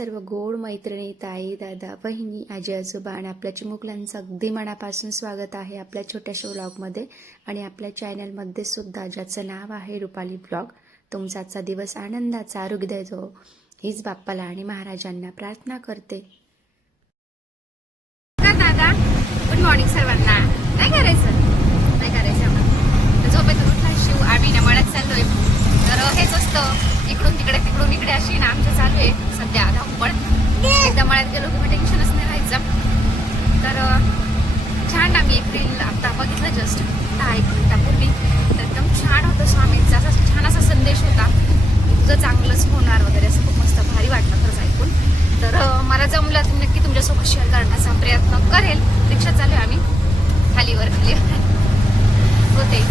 सर्व गोड मैत्रिणी ताई दादा बहिणी आजी आजोबा आणि आपल्या चिमुकल्यांचं अगदी मनापासून स्वागत आहे आपल्या छोट्याशा ब्लॉगमध्ये. आणि आपल्या चॅनलमध्ये सुद्धा ज्याचं नाव आहे रुपाली ब्लॉग तुमचा आजचा दिवस आनंदाचा आरोग्य देतो हीच बाप्पाला आणि महाराजांना प्रार्थना करते का दादा गुड मॉर्निंग सर्वांना काय करायचं नाही करायचं आम्हाला तर झोपेतून उठला शिव आम्ही ना मळ्यात चाललोय तर हेच असतं इकडून तिकडे तिकडून इकडे अशी ना आमचं चालू आहे सध्या धावपळ एकदा मळ्यात गेलो की मग टेन्शनच नाही राहायचं तर अं, छान आम्ही एक रील आता बघितलं जस्ट दहा एक मिनिटापूर्वी तर एकदम छान होतं स्वामींचा असा छान असा संदेश होता की तुझं चांगलंच होणार वगैरे असं खूप मस्त भारी वाटलं खरंच ऐकून तर अं, मला जमलं तर नक्की तुमच्यासोबत शेअर करण्याचा प्रयत्न करेल रिक्षा चालू आहे आम्ही खालीवर खाली होते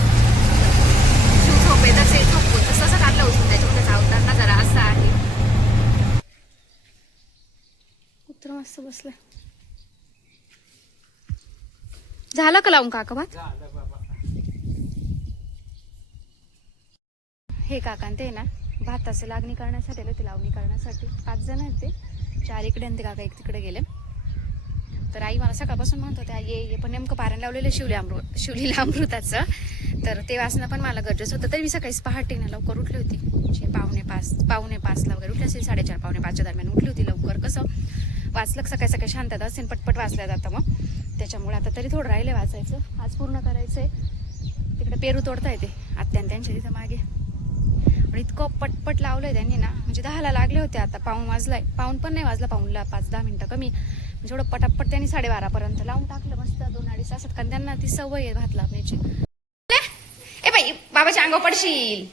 शिव झोपे तसे झोपू तसं असं टाकलं उचलून त्याच्यामध्ये चावताना जरा असं आहे कुत्र मस्त बसलं. झालं का लावून काका भात हे काका ते ना भाताचं लागणी करण्यासाठी आले होते लावणी करण्यासाठी. पाच जण आहेत ते. चार इकडे आणि ते काका एक तिकडे गेले. तर आई मला सकाळपासून म्हणत होत्या ये ये. पण नेमकं पारण लावलेलं शिवली अमृत शिवलीला अमृताचं. तर ते वाचणं पण मला गरजेचं होतं. तरी मी सकाळीच पहाटेनं लवकर उठली होती. पावणे पाच पावणे पाचला वगैरे उठली असेल साडेचार पावणे पाचच्या दरम्यान उठली होती लवकर. कसं? वाचलं सकाळी सकाळी शांतता असेल पटपट वाचल्या जातं मग. त्याच्यामुळे आता तरी थोडं राहिले वाचायचं. आज पूर्ण करायचंय. तिकडे पेरू तोडता येते. आत्यान त्यांच्या तिथं मागे. आणि इतकं पटपट लावलंय त्यांनी ना. म्हणजे दहाला लागले होते आता. पाऊन वाजलाय. पाऊन पण नाही वाजला पाऊनला पाच दहा मिनिटं कमी. म्हणजे एवढं पटापट त्यांनी साडेबारापर्यंत लावून टाकलं मस्त दोन अडीच असत कारण त्यांना ती सवय आहे भात लावण्याची ए बाई बाबाच्या अंगावर पडशील.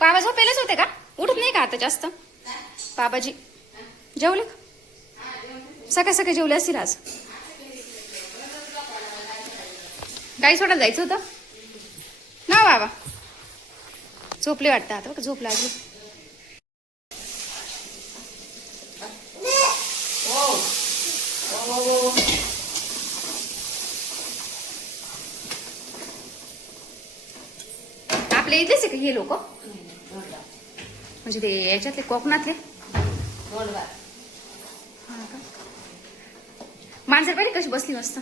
बाबा झोपेलेच होते का? उठत नाही का आता जास्त? बाबाजी. जेवले का? सकाळ सकाळी जेवले असतील आज. गाई सोडायला जायचं होतं? ना बाबा. झोपले वाटतं आता बघा झोप लागली. आपल्या इथलेच आहे का हे लोक? म्हणजे ते याच्यातले कोकणातले हा का? माणसं पाहिजे कशी बसली मस्त?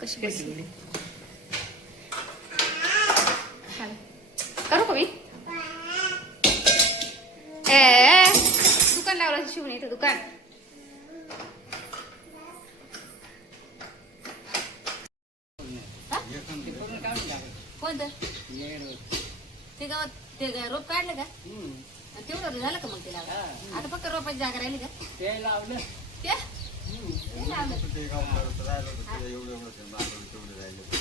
कशी बसली. करू का मी? ए दुकान लावलं शिवणे इथं दुकान. कोणतं? ते गावात ते रोप काढलं का? आणि तेवढं झालं का मग ते लावलं? आता फक्त रोपाची जागा राहिली का? ते लावलं. ते? ते लावलं.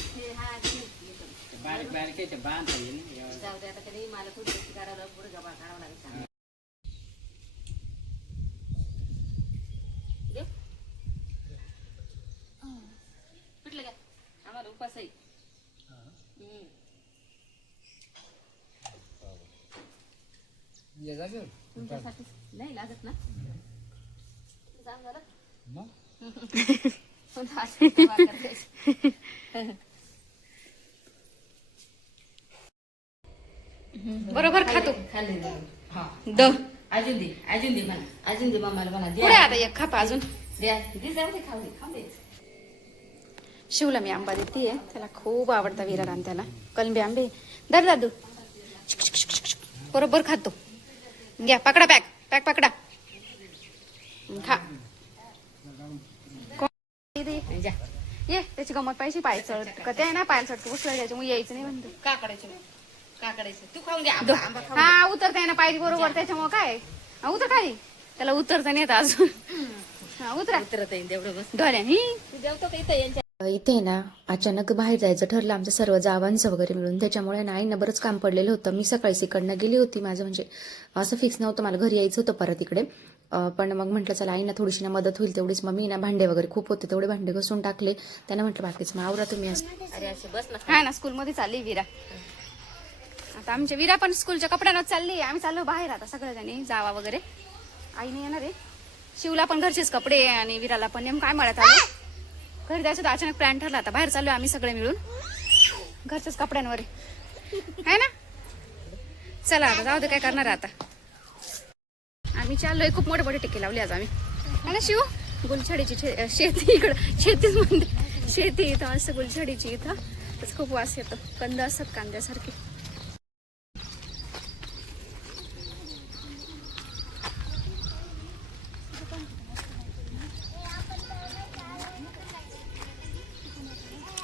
ते हा, ते- बारीक बारीक याचे बांधता येईल. जाऊ दे आता कधी मला थोडी गोष्टी करायला पुढे गबा काढावं लागेल चांगलं. देऊ? पिटलं का आम्हाला उपास आहे हम्म. ये जागेवर. तुमच्यासाठी नाही लागत ना. बरोबर खातो. हा. द. अजून दे अजून दे मला. अजून दे मामाला मला पुढे आता एक खापा अजून. द्या दे जाऊ दे खाऊ दे खाऊ दे. शिवला मी आंबा देते. त्याला खूप आवडता विरार आणि त्याला. कलंबी आंबे. दर दादू. बरोबर खातो घ्या पकडा पॅक पॅक पकडा. खा. ये त्याची गमत पाहिजे पाय चढ. का ते आहे ना पाय चढ उचला त्याच्यामुळे यायचं नाही म्हणतो. का करायचं का करायचं तू खाऊन घ्या हा उतरता ना पायरी बरोबर त्याच्यामुळे काय? हा, उतर खाली. त्याला उतरता नाही येत अजून. हा उतरा. उतरत येईल तेवढं बस. डोळ्यानी तू जेवतो का इथं? यांच्या इथे ना अचानक बाहेर जायचं ठरलं आमचं सर्व जावांचं वगैरे मिळून. त्याच्यामुळे ना आईनं बरंच काम पडलेलं होतं. मी सकाळीच इकडनं गेली होती माझं म्हणजे असं फिक्स नव्हतं. मला घरी यायचं होतं परत इकडे. पण मग म्हटलं चला आईना थोडीशी ना मदत होईल तेवढीच. मग मी ना भांडे वगैरे खूप होते तेवढे भांडे घसून टाकले. त्यानं म्हटलं बाकीच मग आवरा तुम्ही असं. अरे असे बस ना. हा ना स्कूलमध्ये चालली विरा. आता आमच्या विरा पण स्कूलच्या कपड्यांवर चालली आम्ही चाललो बाहेर आता सगळ्याजणी जावा वगैरे. आईने येणार आहे. शिवला पण घरचेच कपडे आणि विराला पण नेमकं काय म्हणत आलो? घरी जायचं तर अचानक प्लॅन ठरला आता. बाहेर चाललो आम्ही सगळे मिळून. घरच्याच कपड्यांवर आहे. ना? चला आता जाऊ दे काय करणार आहे आता. आम्ही चाललोय खूप मोठे मोठे टिके लावले आज आम्ही. है ना शिव? गुलछडीची शेती इकडं शेतीच म्हणते. शेती इथं असं गुलछडीची इथं. खूप वास येतो. कंद असतात कांद्यासारखे.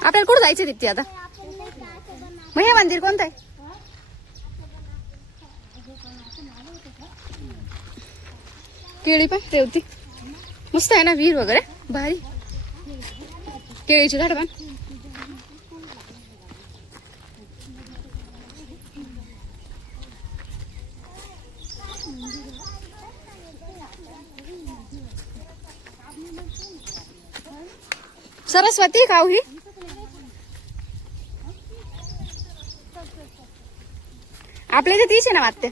आपल्याला कुठं जायचं तिथे आता? मग हे मंदिर कोणतं आहे? केळी पण रेवती मस्त आहे ना विहीर वगैरे? भारी. केळीची झाड पण. सरस्वती का हो ही? आपल्या इथे तीस आहे ना वाटते?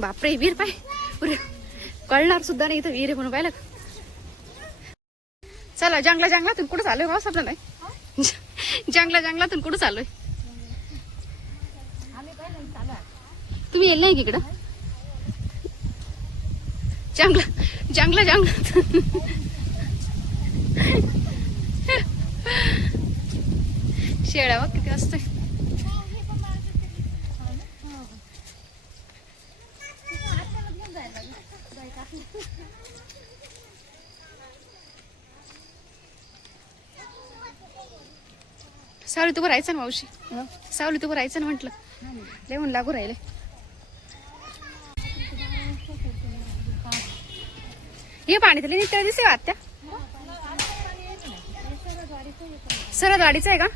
बापरे वीर पाय. पुरे. कळणार सुद्धा नाही इथं वीर आहे म्हणून पाहिलं चला जंगला जंगलातून कुठं चालू आहे समजा नाही. जंगला जंगलातून कुठं चालू आहे तुम्ही येल नाही की इकडं? जंगला जंगला जंगलात शेळ्या बघ किती असते सावली तू राहायचं ना मावशी? सावली तू राहायचं ना म्हटलं. लय म्हणून लागू राहिले. हे पाणी तरी निघतं दिसे आत्या? सरळ गाडीचं आहे का?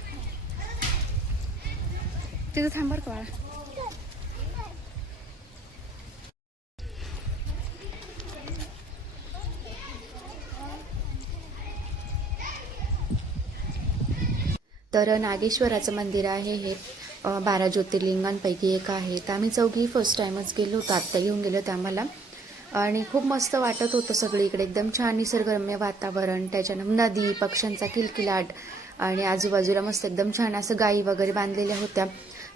तिथं थांबर का बाळा. तर नागेश्वराचं मंदिर आहे हे बारा ज्योतिर्लिंगांपैकी एक आहे. तर आम्ही चौघी फर्स्ट टाईमच गेलो होतो आत्ता येऊन गेलो होतं आम्हाला. आणि खूप मस्त वाटत होतं सगळीकडे. एकदम छान निसर्गरम्य वातावरण त्याच्यानं नदी पक्ष्यांचा किलकिलाट आणि आजूबाजूला मस्त एकदम छान असं गायी वगैरे बांधलेल्या होत्या.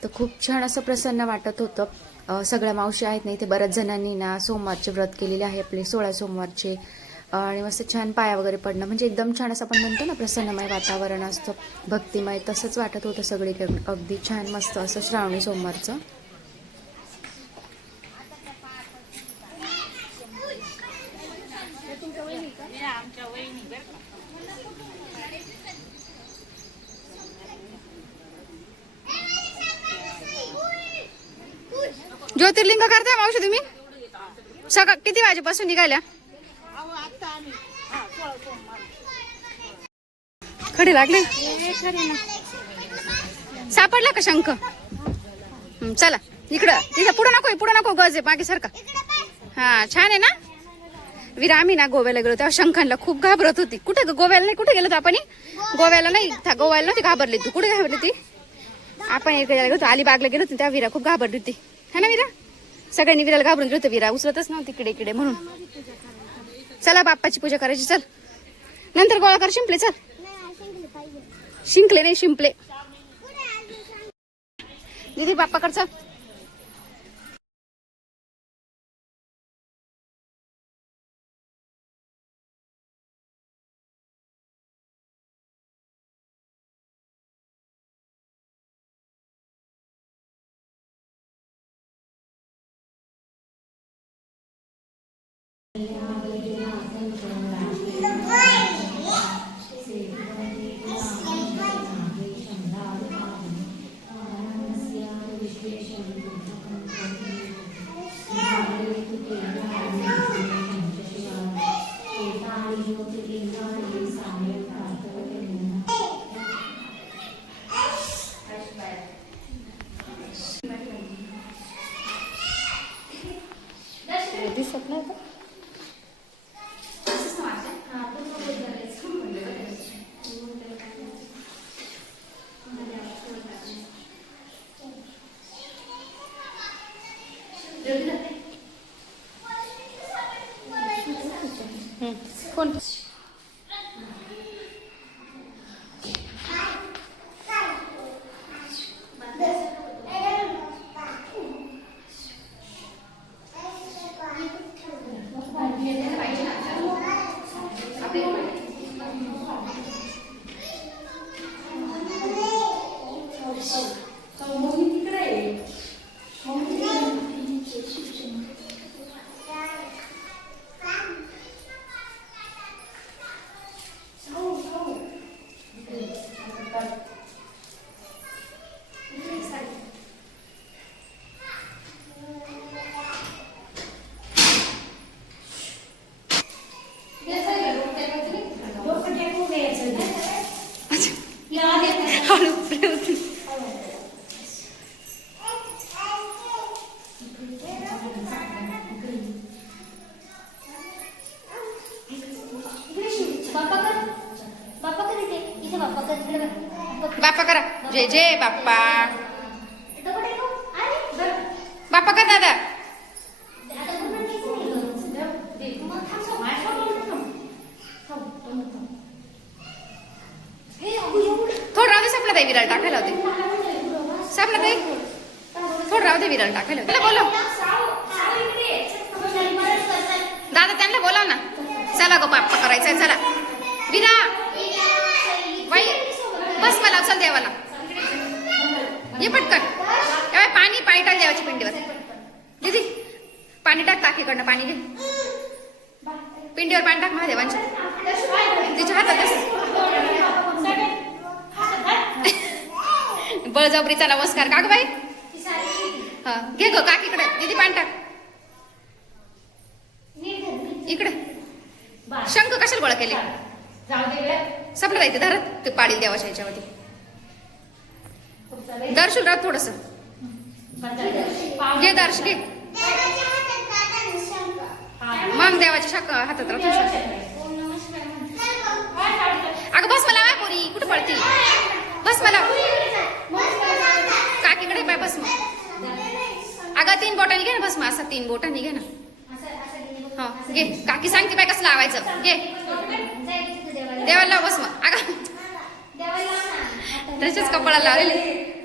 तर खूप छान असं प्रसन्न वाटत होतं. सगळ्या मावशी आहेत ना इथे बऱ्याच जणांनी ना सोमवारचे व्रत केलेले आहे आपले सोळा सोमवारचे. आणि मस्त छान पाया वगैरे पडणं म्हणजे एकदम छान असं आपण म्हणतो ना प्रसन्नमय वातावरण असतं भक्तिमय तसंच वाटत होतं सगळीकडे. अगदी छान मस्त असं श्रावणी सोमवारचं. ज्योतिर्लिंग करताय मावशी तुम्ही? सकाळ किती वाजेपासून निघाल्या? खडे लागले? सापडला का शंख? चला इकडं तिथं पुढं नको पुढं नको गज आहे मागे सारखा हा छान आहे ना? विरामी आम्ही ना गोव्याला गेलो तेव्हा शंखांना खूप घाबरत होती. कुठे गोव्याला नाही कुठे गेलो होतो आपण? गोव्याला नाही था- गोव्याला नव्हती घाबरली तू. कुठे घाबरली ती? आपण इकडे गेलो होतो अलिबागला गेलो होतो तेव्हा विरा खूप घाबरली होती. है ना विरा? सगळ्यांनी विराला घाबरून गेलो होतं. वीरा उचलतच नव्हती इकडे इकडे म्हणून. चला बाप्पाची पूजा करायची चल. नंतर गोळा कर शिंपले चल. शिंकले नाही शिंपले. दीदी बाप्पा कर चल दिसत ততক্ষণ थांब. हे, अगं, एवढं. थोडं राहू दे सपना ताई विराळ टाकायला होते. सपना ताई. थोडं राहू दे विराळ टाकायला होते. बोला साव, साव इकडे ये. चल, बरं, चल, चल. दादा त्यांना बोलाव ना. चला गो बाप्पा करायचंय चला. विरा. बाई बस मला चल देवाला. ये पटकन। बाई, पाणी पाणी टाक देवाच्या पिंडीवर दीदी पाणी टाक टाकीकडनं पाणी घे. पिंडीवर पाणी टाक महादेवांच्या. तिच्या हातात. बळजबरीचा नमस्कार का ग बाई हा घे गो काकीकडे दीदी पाणी टाक. इकडे. शंख कशाला गोळा केले. सपलं राहते धरत. ते पाडील देवाच्या याच्यावरती दर्शन राहत थोडस. घे दर्श घे. मग देवाच्या शाख हातात राहत अगं बस मला माय पोरी कुठं पळती? बस मला. काकीकडे पाय बस मग. अगं तीन बोटांनी घे ना बस मग. असं तीन बोटांनी घे ना. हा घे. काकी सांगते बाय कसं लावायचं. घे. देवाला लाव बस मग. अगं. त्याच्याच कपडा लावलेले.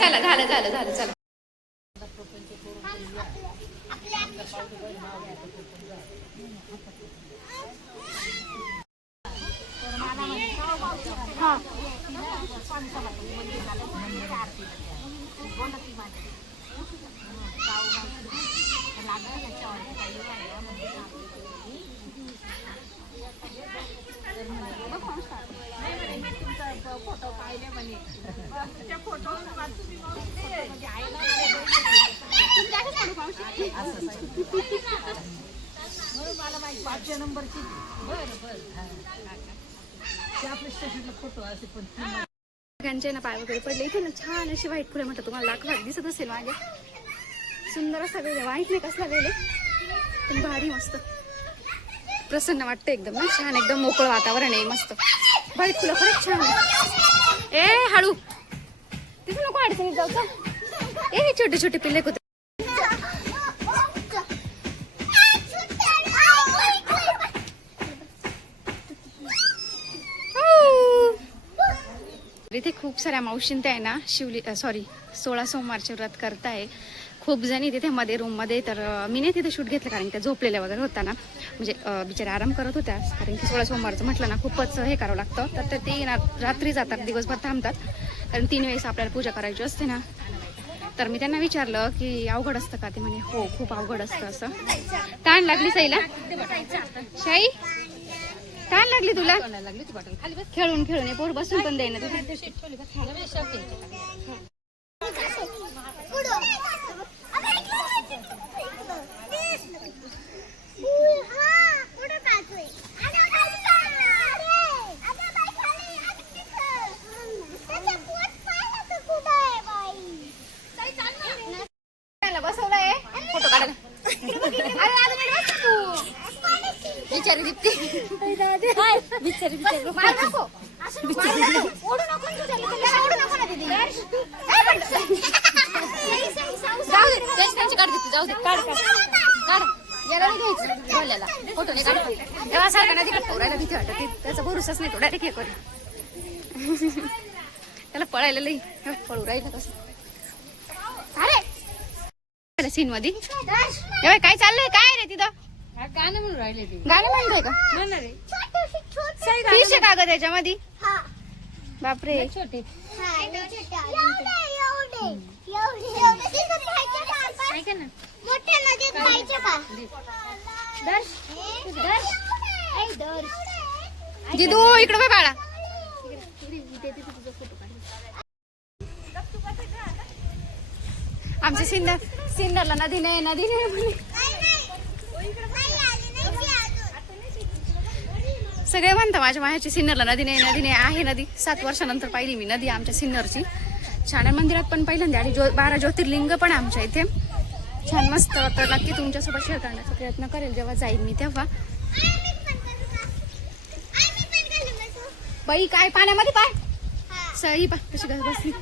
在了，在了，在了，在了，在了。सगळ्यांचे ना पाय वगैरे पडले. इथे ना छान अशी व्हाईट फुलं म्हटलं तुम्हाला दाखवा दिसत असेल मागे. सुंदर असा वेळ व्हाईट नाही कसला वेळ आहे. पण भारी मस्त. प्रसन्न वाटतं एकदम ना? छान एकदम मोकळं वातावरण आहे मस्त. व्हाईट फुलं खरंच छान आहे ए हळू. तिथे नको अडचणीत जाऊ ए हे छोटे छोटे पिल्ले कुत्रे. इथे खूप साऱ्या मावशींत आहे ना शिवली सॉरी सोळा सोमवारचे व्रत करताय. खूप जणी तिथे मध्ये रूममध्ये तर मी नाही तिथे शूट घेतलं कारण त्या झोपलेल्या वगैरे होता ना. म्हणजे अं, बिचारे आराम करत होत्या कारण की सोळा सोमवारचं म्हटलं ना खूपच हे करावं लागतं. तर ते- ते रात्री जातात दिवसभर थांबतात. कारण तीन वेळेस आपल्याला पूजा करायची असते ना. तर मी त्यांना विचारलं की अवघड असतं का? ते म्हणे हो खूप अवघड असतं असं. ताण लागली साईला? शाई? ताण लागली तुला? खेळून खेळून पोर बसून पण देईना तुला बसवलाय फोटो काढायला अरे आलं नाही बस तू बिचारी दीप्ती बिचारी बिचारी मार नको. ओढू नको ना तुझ्या लेकराला, ओढू नको ना दीदी. जाऊ दे त्यांची त्यांची काढ दीप्ती जाऊ दे काढ काढ काढ याला नाही घ्यायचं बोलायला फोटो नाही काढ तेव्हा सारखा नदी काढ पोरायला भीती वाटत त्याचा भरोसाच नाही तो. डायरेक्ट हे करू त्याला पळायला लई पळू राहिलं कसं अरे! सीन मध्ये. हे काय चाललंय? काय रे तिथं? गाणं म्हणून राहिले ते. गाणं म्हणतोय का? म्हणणार ग त्याच्यामध्ये? बापरे. छोटे. जिदू इकडे बाय बाळा आमच्या सिन्नर सिन्नरला नदी नाही नदी नाही सगळे म्हणता माझ्या मायाची सिन्नरला नदी नाही नदी नाही आहे नदी. सात वर्षानंतर पाहिली मी नदी आमच्या सिन्नरची छान मंदिरात पण पहिल्यांदा आणि ज्यो बारा ज्योतिर्लिंग पण आमच्या इथे. छान मस्त. तर नक्की तुमच्यासोबत शेअर करण्याचा प्रयत्न करेल. जेव्हा जाईल मी तेव्हा. बाई काय पाण्यामध्ये पाय. सई पा कशी काय बसली.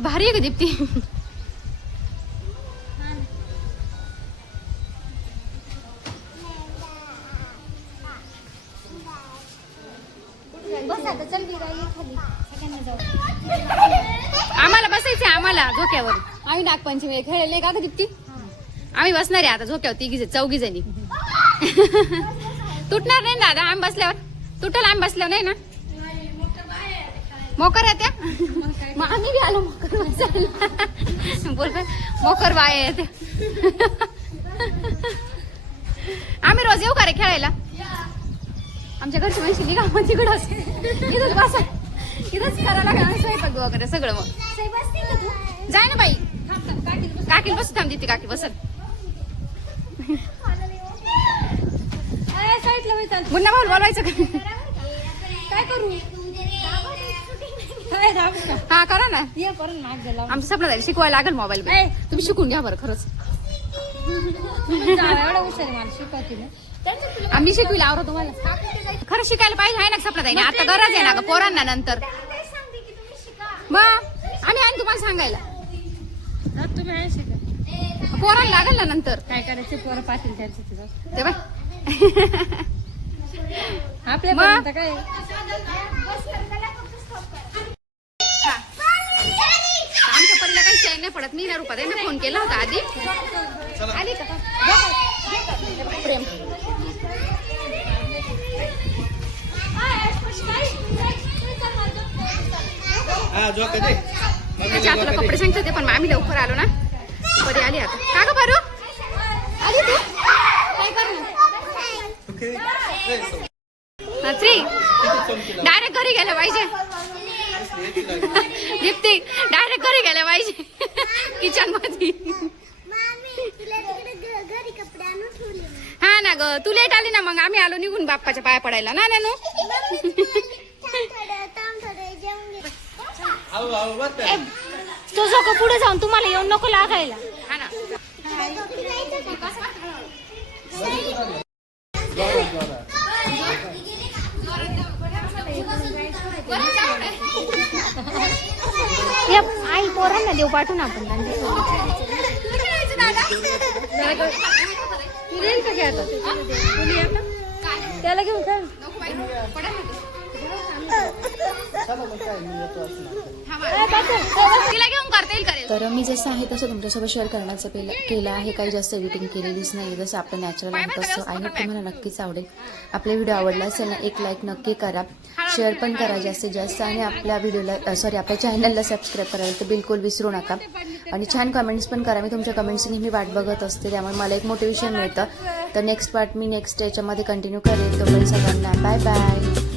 भारी आहे का दीप्ती. आम्हाला बसायचं आम्हाला झोक्यावर आम्ही नागपंचमी खेळले का ग दीप्ती? आम्ही बसणार आहे आता झोक्यावर तिघी चौघी जणी तुटणार नाही ना दादा आम्ही बसल्यावर? तुटल आम्ही बसल्यावर नाही ना? मोकर आहे त्या? मग आम्ही बी आलो मोकर बसायला बोल मोकर बाय त्या. आम्ही रोज येऊ का रे खेळायला? आमच्या घरची माहिती निघा मग तिकडंच इथंच बसा. इथंच करायला लागणार स्वयंपाक वगैरे सगळं मग. जाय ना बाई. काकी बसू थांब ती काकी बसत मुन्ना भाऊ बोलवायचं काय करू? हा करा ना. आमचं सपना जाईल शिकवायला लागेल मोबाईल. तुम्ही शिकून घ्या बरं खरंच. आम्ही शिकविला आवरा तुम्हाला. खरं शिकायला पाहिजे आहे ना सपना ताईने आता गरज आहे ना पोरांना नंतर. मग आम्ही आहे ना तुम्हाला सांगायला. तुम्ही आहे शिका पोरांना लागेल ना नंतर? काय करायचं? पोरं पाहतील त्यांचं तिथं. ते बाय. आपल्या? पर्यंत काय? आमच्या परीला काही चैन नाही पडत. मी ना रुपा त्यांना फोन केला होता आधी. आली का? प्रेम. हा जो कधी त्याच्या तुला कपडे सांगत होते पण मग आम्ही लवकर आलो ना. कधी आली आता? का ग पारू आली तू? काय डायरेक्ट घरी गेलं पाहिजे. दीप्ती डायरेक्ट घरी गेलं पाहिजे. किचनमध्ये हा ना ग तू लेट आली ना मग आम्ही आलो निघून बाप्पाच्या पाया पडायला. ना नानू? तो जो पुढे जाऊन तुम्हाला येऊन नको लागायला. हा आई पोरांना देऊ पाठवून आपण त्यांच्यासोबत तू येईल का खेळता कोणी येतं? त्याला घेऊन खेळ तर मी जसं आहे तसं तुमच्यासोबत शेअर करण्याचं पेलं केलं आहे. काही जास्त एडिटिंग केलेलीच नाही जसं आपलं नॅचरल आहे तसं. आहे तुम्हाला नक्कीच आवडेल. आपला व्हिडिओ आवडला असेल ना एक लाईक नक्की करा. शेअर पण करा जास्तीत जास्त. आणि आपल्या व्हिडिओला सॉरी आपल्या चॅनलला सबस्क्राईब करायला तर बिलकुल विसरू नका. आणि छान कमेंट्स पण करा. मी तुमच्या कमेंट्सनी नेहमी वाट बघत असते. त्यामुळे मला एक मोटिवेशन मिळतं. तर नेक्स्ट पार्ट मी नेक्स्ट याच्यामध्ये कंटिन्यू करेन. तोपर्यंत सगळ्यांना बाय बाय